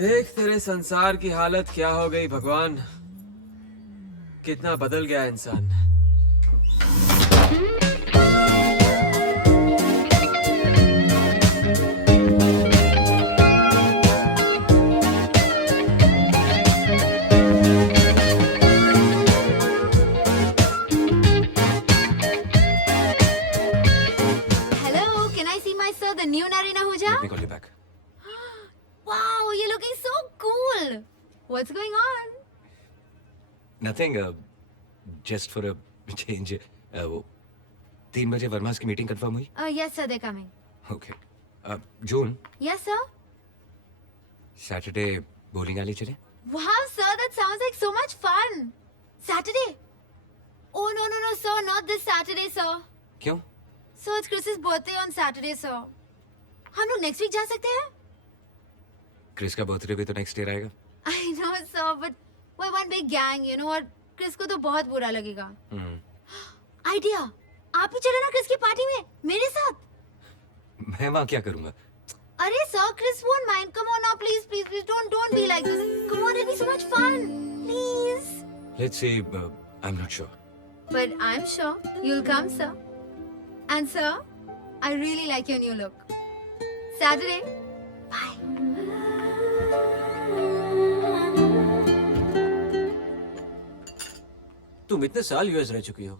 देख तेरे संसार की हालत क्या हो गई भगवान, कितना बदल गया इंसान। Hello, can I see my sir, the new Narina Huja? Let me call you back. Wow, you're looking so cool. What's going on? Nothing, just for a change. वो 3 बजे वर्मास की मीटिंग कंफर्म हुई? Yes, sir, they're coming. Okay. जून, Yes, sir. Saturday bowling alley चले? Wow, sir, that sounds like so much fun. Saturday? Oh, no, sir, not this Saturday, sir. क्यों? Sir, it's Chris's birthday on Saturday, sir. हम लोग next week जा सकते हैं? Chris का birthday भी तो नेक्स्ट ईयर आएगा। I know, sir, but we're one big gang, you know, और क्रिस को तो बहुत बुरा लगेगा। Idea! आप ही चलो ना क्रिस की पार्टी में, मेरे साथ। मैं वहाँ क्या करूँगा? अरे sir, Chris won't mind. Come on now, please, don't be like this. Come on, it'll be so much fun. Please. Let's see, I'm not sure. But I'm sure you'll come, sir. And sir, I really like your new look. Saturday. Bye. तुम इतने साल US रह चुकी हो,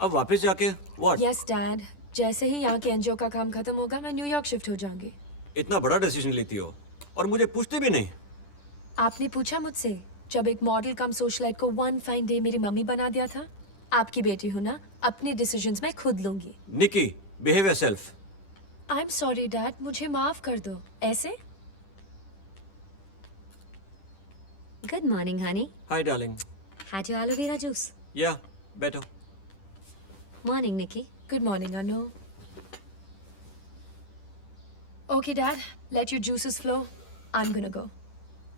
अब वापस जाके what? Yes dad, जैसे ही यहाँ के एनजीओ का काम खत्म होगा मैं न्यूयॉर्क शिफ्ट हो जाऊंगी। इतना बड़ा डिसीजन लेती हो और मुझे पूछते भी नहीं। आपने पूछा मुझसे जब एक मॉडल कम सोशलाइट को वन फाइन डे मेरी मम्मी बना दिया था। आपकी बेटी हूँ ना, अपने डिसीजंस मैं खुद लूंगी। Nikki, behave yourself. I am sorry dad, मुझे माफ कर दो। ऐसे? Good morning, honey. Hi darling. Had your aloe vera juice. या बैठो। Morning, Nikki. Good morning Anu. Okay dad, let your juices flow. I'm gonna go.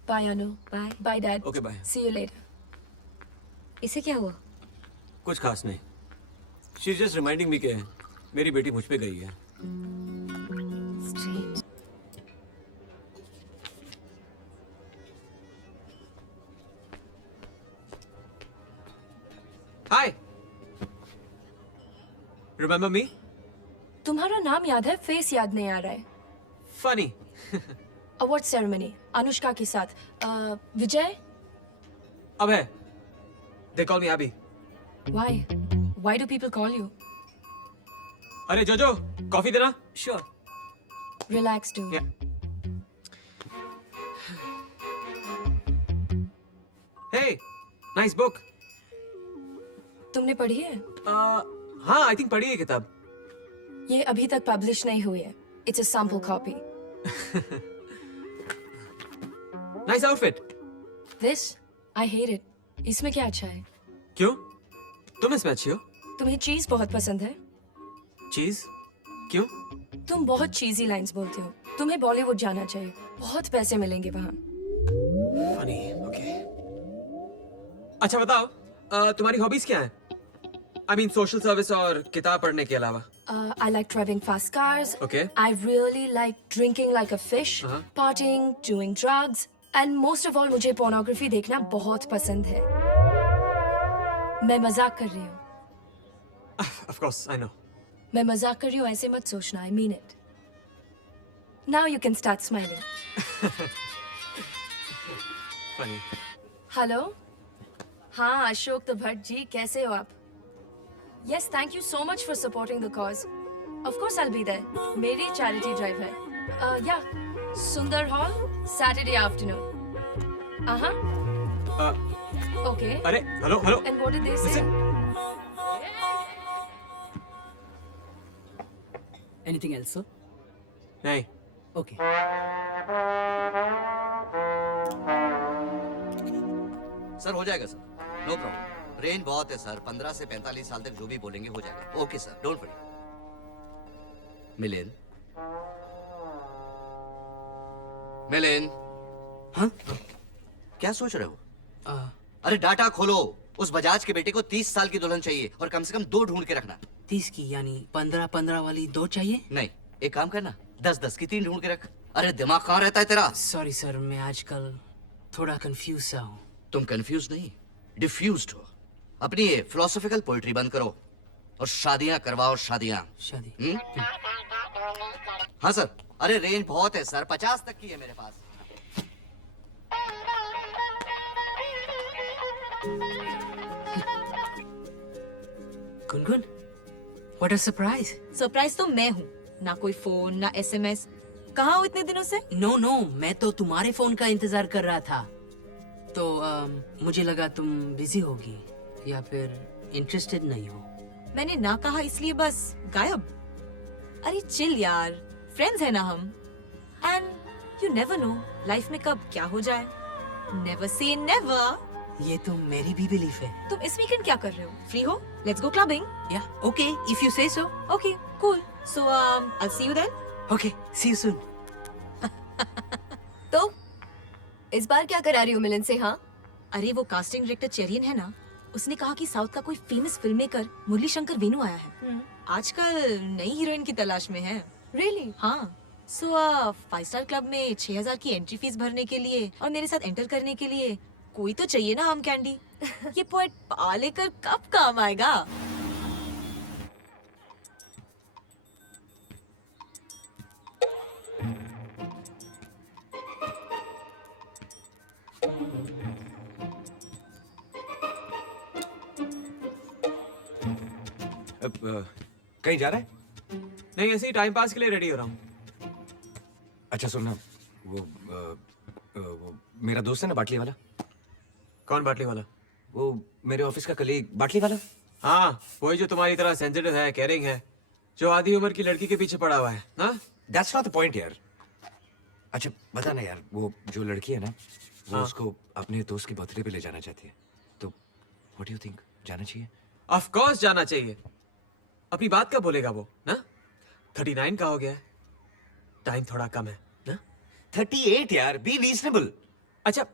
Bye Anu. Bye. Bye dad. Okay, bye. See you later. इसे क्या हुआ? कुछ खास नहीं। She is just reminding me के मेरी बेटी मुझ पे गई है। Strange. हाय, रिमेम्बर मी? तुम्हारा नाम याद है, फेस याद नहीं आ रहा है। फनी। अवार्ड सेरेमनी अनुष्का के साथ। विजय? अब है। दे कॉल मी अभी। Why? Why do people call you? अरे जोजो, कॉफी देना। Sure. Relax, dude. Yeah. Hey, nice book. तुमने पढ़ी है? हाँ, आई थिंक पढ़ी है किताब। ये अभी तक पब्लिश नहीं हुई है। It's a sample copy. Nice outfit. This? I hate it. इसमें क्या अच्छा है? क्यों? तुम इसमें अच्छी हो? तुम्हें चीज बहुत पसंद है? चीज? क्यों? तुम बहुत चीजी लाइंस बोलते हो। तुम्हें बॉलीवुड जाना चाहिए, बहुत पैसे मिलेंगे वहाँ। Funny, okay. अच्छा बताओ, तुम्हारी हॉबीज क्या हैं? आई मीन सोशल सर्विस और किताब पढ़ने के अलावा। I like driving fast cars. Okay. I really like drinking like a fish, partying, doing drugs, and most of all मुझे pornography देखना बहुत पसंद है। मैं मजाक कर रही हूँ। Of course, I know. मैं मजाक कर रही हूँ, ऐसे मत सोचना। I mean it. Now you can start smiling. Funny. Hello. हाँ अशोक तो भट्ट जी, कैसे हो आप? Yes, thank you so much for supporting the cause. Of course I'll be there. मेरी charity drive है। Yeah, Sundar Hall, Saturday afternoon. Okay. अरे, hello, hello. And what did they say? Listen. Anything else, sir? नहीं। Okay. Sir हो जाएगा sir, no problem. Range बहुत है sir, 15 से 45 साल तक जो भी बोलेंगे हो जाएगा। Okay sir, don't worry. Milind, Milind, हाँ? क्या सोच रहे हो? अरे डाटा खोलो। उस बजाज के बेटे को 30 साल की दुल्हन चाहिए और कम से कम 2 ढूंढ के रखना। 30 की यानी 15-15 वाली 2 चाहिए? नहीं, एक काम करना, 10-10 की 3 ढूंढ के रख। अरे दिमाग कहाँ रहता है तेरा? सॉरी सर, मैं आजकल थोड़ा कंफ्यूज सा हूँ। तुम कंफ्यूज नहीं, डिफ्यूज्ड हो। अपनी ये फिलोसॉफिकल पोइट्री बंद करो और शादियां करवाओ, शादियां। शादी? हाँ सर। अरे रेंज बहुत है सर, 50 तक की है मेरे पास। Gungun, what a surprise. Surprise तो मैं हूँ, ना कोई फोन ना एसएमएस। कहाँ हो इतने दिनों से? नो नो, मैं तो तुम्हारे फोन का इंतजार कर रहा था। तो मुझे लगा तुम बिजी होगी या फिर इंटरेस्टेड नहीं हो। मैंने ना कहा इसलिए बस गायब। अरे चिल यार, फ्रेंड्स है ना हम। And you never know life में कब क्या हो जाए। Never say never. ये तो मेरी भी बिलीफ है। तुम इस वीकेंड क्या कर रहे हो? फ्री हो? Let's go clubbing. या okay, if you say so. Okay cool, so I see you then. Okay, see you soon. तो इस बार क्या करा रही हो मिलन से? हाँ, अरे वो कास्टिंग डायरेक्टर चेरियन है ना, उसने कहा कि साउथ का कोई फेमस फिल्म मेकर मुरली शंकर वेणु आया है। आजकल नई हीरोइन की तलाश में है। रियली? हाँ, सो 5 स्टार क्लब में 6000 की एंट्री फीस भरने के लिए और मेरे साथ एंटर करने के लिए कोई तो चाहिए ना हम कैंडी। ये पोएट पा लेकर कब काम आएगा? कहीं जा रहा है? नहीं, ऐसे ही टाइम पास के लिए रेडी हो रहा हूँ। अच्छा सुनना, वो मेरा दोस्त है ना बाटली वाला, कौन बाटली वाला? वो मेरे ऑफिस का कलीग बाटली वाला। हाँ, वही जो तुम्हारी तरह सेंसिटिव है, केयरिंग है, जो आधी उम्र की लड़की के पीछे पड़ा हुआ है ना? दैट्स नॉट द पॉइंट यार। अच्छा बता ना यार, वो जो लड़की है ना, वो हाँ। उसको अपने दोस्त के बर्थडे पे ले जाना चाहती है, तो व्हाट डू यू थिंक, जाना चाहिए? ऑफ कोर्स जाना चाहिए। अपनी बात कब बोलेगा वो ना? 39 का हो गया है, टाइम थोड़ा कम है ना? 38 यार, बी रीजनेबल। अच्छा,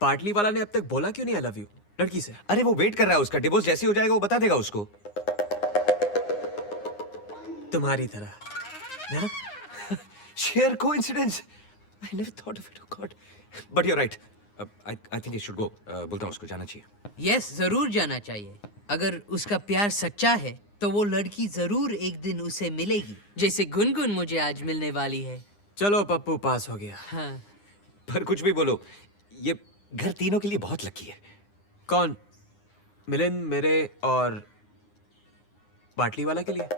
पाटली वाला ने अब तक बोला क्यों नहीं आई लव यू लड़की से? अरे वो वेट कर रहा है, उसका डिवोर्स जैसे ही हो जाएगा वो बता देगा उसको। तुम्हारी तरह ना? Sheer coincidence, I never thought of it, oh god. But you are right, I think you should go. बोलता हूँ उसको जाना चाहिए। यस, जरूर जाना चाहिए। अगर उसका प्यार सच्चा है तो वो लड़की जरूर एक दिन उसे मिलेगी, जैसे गुनगुन मुझे आज मिलने वाली है। चलो पप्पू, पास हो गया। हाँ। पर कुछ भी बोलो, ये घर तीनों के लिए बहुत लकी है। कौन? मिलन, मेरे और बाटली वाला के लिए?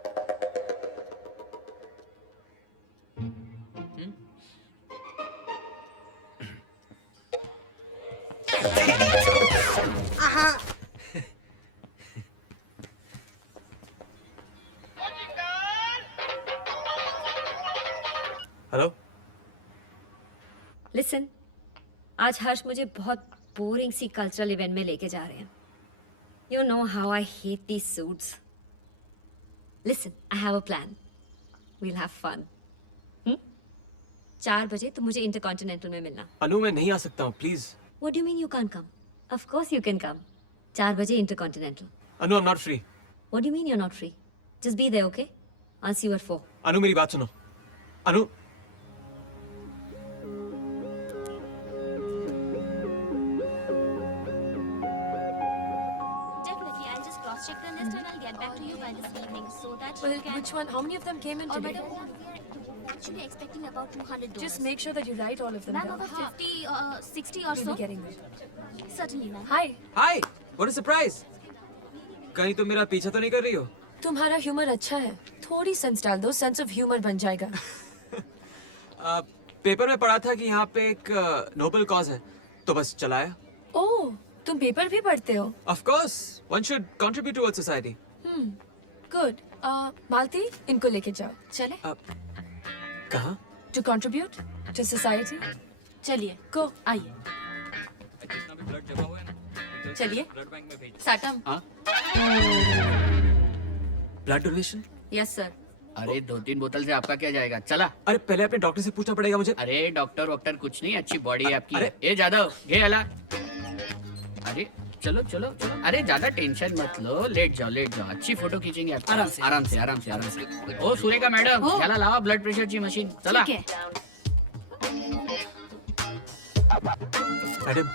हेलो। लिसन, आज हर्ष मुझे बहुत बोरिंग सी कल्चरल इवेंट में लेके जा रहे हैं। You know how I hate these suits. Listen, I have a plan. We'll have fun. 4 बजे तुम मुझे इंटरकॉन्टिनेंटल में मिलना। अनु, मैं नहीं आ सकता हूँ, please. What do you mean you can come? Of course you can come. 4 बजे InterContinental. Anu, I am not free. What do you mean you are not free? Just be there, okay? I see you at 4। Anu, मेरी बात सुनो। Anu, Definitely, I'll just cross-check the list and I'll get back to you by this evening so that well, you can... which one? How many of them came in Or today? madam, we are actually expecting about 200 Just doors. make sure that you write all of them Ma'am, down. about 50, 60 or We'll so. be getting there. Certainly, ma'am. Hi. Hi, what a surprise. कहीं तुम मेरा पीछा तो नहीं कर रही हो? तुम्हारा ह्यूमर अच्छा है, थोड़ी सेंस डाल दो, सेंस ऑफ ह्यूमर बन जाएगा। पेपर में पढ़ा था कि यहाँ पे एक नोबल कॉज है, तो बस चलाया। ओह, तुम पेपर भी पढ़ते हो? Of course, one should contribute towards society. Good. Malti, इनको लेके जाओ। चले? कहाँ? To contribute to society. चलिए, गो। आइए। चलिए, Satam. Blood donation? Yes sir. अरे 2-3 बोतल से आपका क्या जाएगा, चला। अरे पहले अपने डॉक्टर से पूछना पड़ेगा मुझे। अरे डॉक्टर वॉक्टर कुछ नहीं, अच्छी बॉडी है आपकी। अरे- ए जादव, घे अला। अरे चलो चलो चलो, अरे ज्यादा टेंशन मत लो, लेट जाओ, अच्छी फोटो खींचेंगे आपकी। आराम से। आराम से। ओ सुरेखा मैडम, हो। याला लावा ब्लड प्रेशरची मशीन, चला। ठीक है। मैडम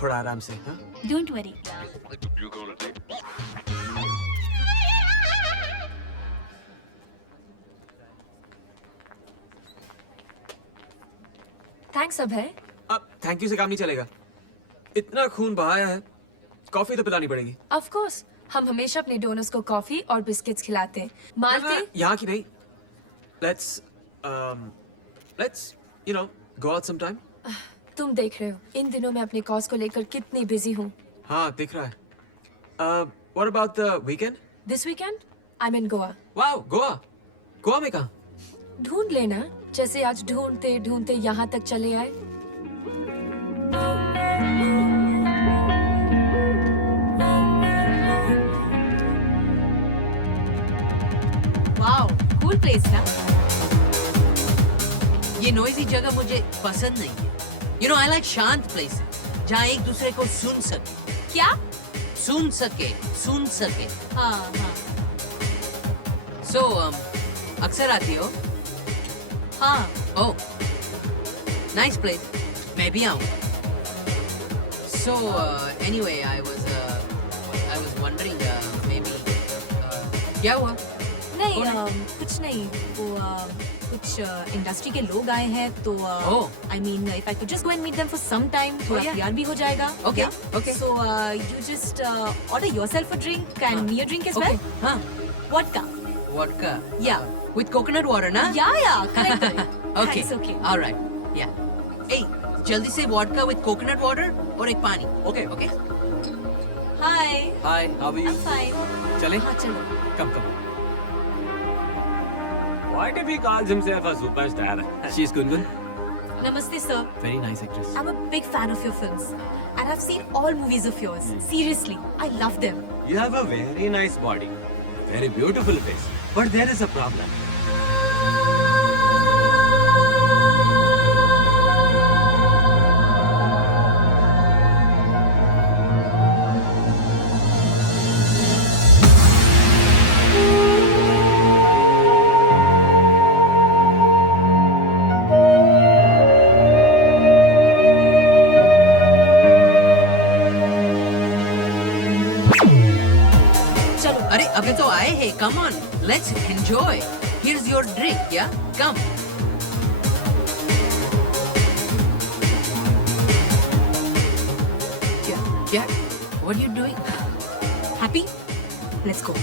थोड़ा आराम से, हाँ? Don't worry. थैंक्स अभय। अब थैंक यू से काम नहीं चलेगा। इतना खून बहाया है, कॉफी तो पिलानी पड़ेगी। ऑफ कोर्स, हम हमेशा अपने डोनर्स को कॉफी और बिस्किट्स खिलाते हैं। मालती, यहाँ की नहीं। Let's you know go out sometime. तुम देख रहे हो इन दिनों मैं अपने कॉज को लेकर कितनी बिजी हूँ। हाँ दिख रहा है। What about the weekend? This weekend I am in Goa. Wow, Goa. Goa में कहाँ? ढूंढ लेना, जैसे आज ढूंढते ढूंढते यहाँ तक चले आए। वाओ, कूल प्लेस ना। ये नॉइजी जगह मुझे पसंद नहीं है। यू नो आई लाइक शांत प्लेसेस जहाँ एक दूसरे को सुन सके। क्या? सुन सके। हाँ हाँ सो अक्सर आती हो? हाँ। ओह, नाइस प्लेस। मैं भी आऊँ। So anyway I was wondering may be क्या हुआ? नहीं कौन है? कुछ नहीं, वो कुछ इंडस्ट्री के लोग आए हैं तो Oh. I mean if I could just go and meet them for some time, थोड़ा yeah. प्यार भी हो जाएगा। Okay, okay. So you just order yourself a drink and me a drink as well. हाँ, वोडका। वोडका या with coconut water ना? या correct. Okay. Okay. All right. Yeah. Hey, जल्दी से वोडका with coconut water और एक पानी। Okay. Okay. Hi. Hi, how are I you? Am fine. चले? हाँ चलो। Come. Why did he call himself a superstar? She's Gungun. नमस्ते sir. Very nice actress. I'm a big fan of your films and I've seen all movies of yours. Seriously, I love them. You have a very nice body, very beautiful face, but there is a problem. चलो। अरे अभी तो आए हैं। Come on, let's enjoy. Here's your drink. Yeah, come. क्या? What are you doing? Happy? Let's go.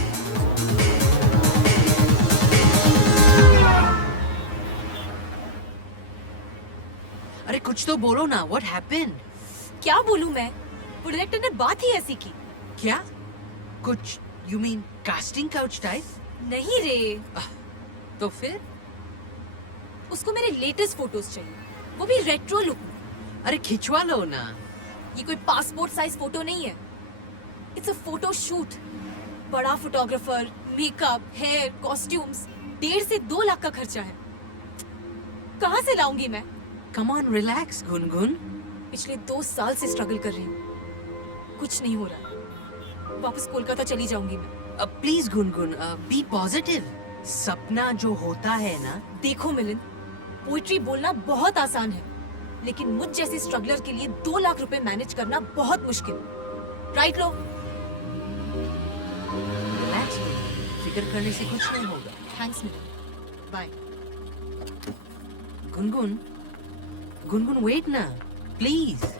अरे कुछ तो बोलो ना। What happened? क्या बोलूं मैं? वो डायरेक्टर ने बात ही ऐसी की। क्या? कुछ you mean casting couch type? नहीं रे, तो फिर? उसको मेरे लेटेस्ट फोटोज चाहिए, वो भी रेट्रो लुक में। अरे खिंचवा लो ना। ये कोई पासपोर्ट साइज फोटो नहीं है। It's a photo shoot. बड़ा फोटोग्राफर, मेकअप, हेयर, कॉस्ट्यूम्स, 1.5 से 2 लाख का खर्चा है। कहाँ से लाऊंगी मैं? Come on, relax, Gungun. पिछले 2 साल से स्ट्रगल कर रही हूँ, कुछ नहीं हो रहा। वापस कोलकाता चली जाऊंगी मैं। Please Gungun, be positive. सपना जो होता है ना। देखो मिलिंद, पोइट्री बोलना बहुत आसान है, लेकिन मुझ जैसे स्ट्रगलर के लिए 2 लाख रुपए मैनेज करना बहुत मुश्किल। राइट लो। रिलैक्स, फिक्र करने से कुछ नहीं होगा। Thanks Milind, bye. Gungun, Gungun wait ना, प्लीज।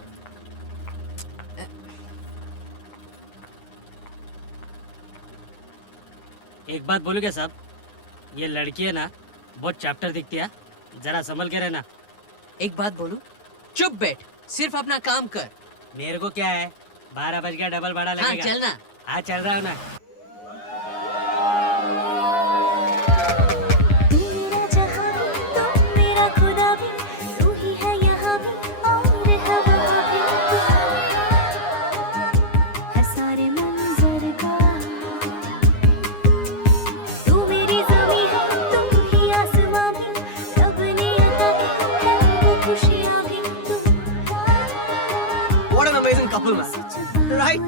एक बात बोलूं क्या साहब, ये लड़की है ना बहुत चैप्टर दिखती है, जरा संभल के रहना। एक बात बोलूं? चुप बैठ, सिर्फ अपना काम कर। मेरे को क्या है, 12 बज गया, डबल भाड़ा लगेगा। हाँ चलना। हाँ चल रहा हूँ ना। What an amazing couple, man. Right?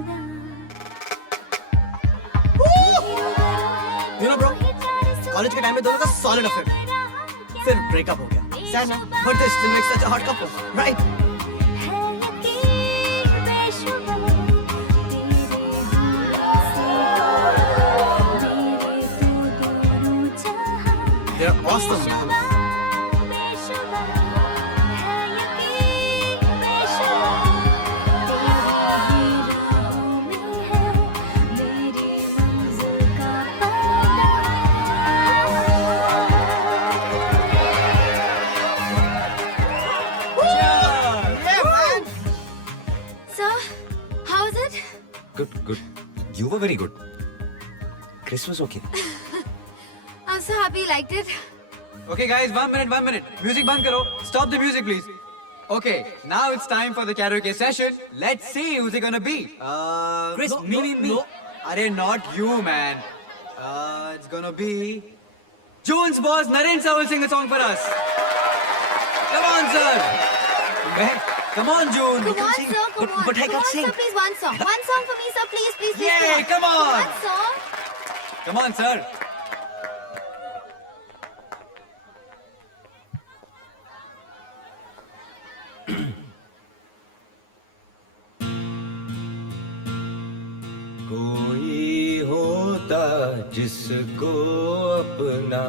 You know, bro, college के टाइम में दोनों का सॉलिड अफेयर, फिर ब्रेकअप हो गया। Sad ना? But they still make such a hot couple, right? were very good. Chris was okay. I'm so happy you liked it. Okay, guys, 1 minute. Music band karo. Stop the music, please. Okay, now it's time for the karaoke session. Let's see who's it gonna be. Chris, no, me. Arey, not you, man. It's gonna be June's boss, Naren sir, will sing a song for us. Come on, sir. Come on, June. Come on, sir. Come on. But I Come can't on, sing. sir, please, one song. One song for me, sir. Please. Yay, come on. One song. Come on, sir. कोई होता जिसको अपना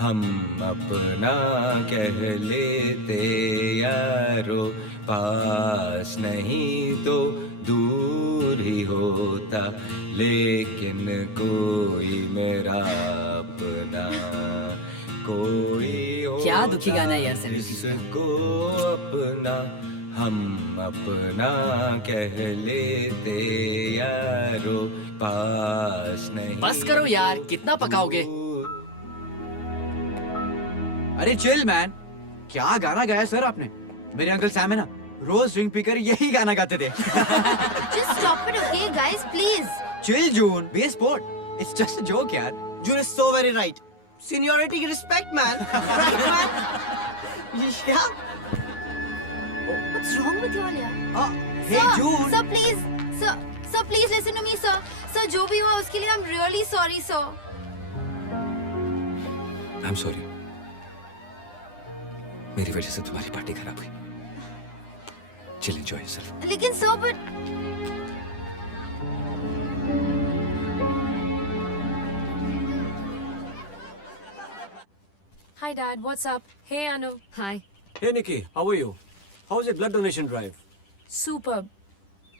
हम अपना कह लेते यारो, पास नहीं तो दूर ही होता, लेकिन कोई मेरा अपना, कोई क्या दुखी गाना है यार, होता जिसको अपना हम अपना कह लेते यारो, पास नहीं बस करो यार, कितना पकाओगे? अरे चिल मैन, क्या गाना गाया सर आपने? मेरे अंकल सैम है ना, रोज ड्रिंक पीकर यही गाना गाते थे. Just stop it, okay, guys, please. Chill, June. Be a sport. It's just a joke, yaar. June is so very right. Seniority respect, man. Right, man? Yeah. What's wrong with you all, yaar? Hey, Sir, June. Sir, please. Sir, please listen to me, sir. Sir, जो भी हुआ उसके लिए I'm really sorry, sir. I'm sorry. मेरी वजह से तुम्हारी party खराब हुई. Chill, enjoy yourself. लेकिन sir, but Hi, Dad. What's up? Hey, Anu. Hi. Hey Nikki, how are you? How was your blood donation drive? Superb.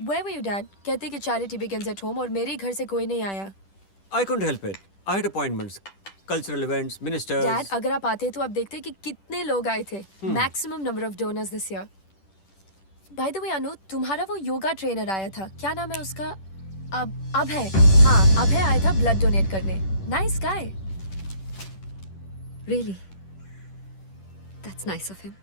Where were you, Dad? कहते कि charity begins at home और मेरे घर से कोई नहीं आया. I couldn't help it. I had appointments, cultural events, ministers. Dad, अगर आप आते तो आप देखते कि कितने लोग आए थे. Maximum number of donors this year. By the way, Anu, तुम्हारा वो योगा ट्रेनर आया था. क्या नाम है उसका? अभय. हाँ, अभय आया था blood donate करने. Nice guy. Really? That's nice of him.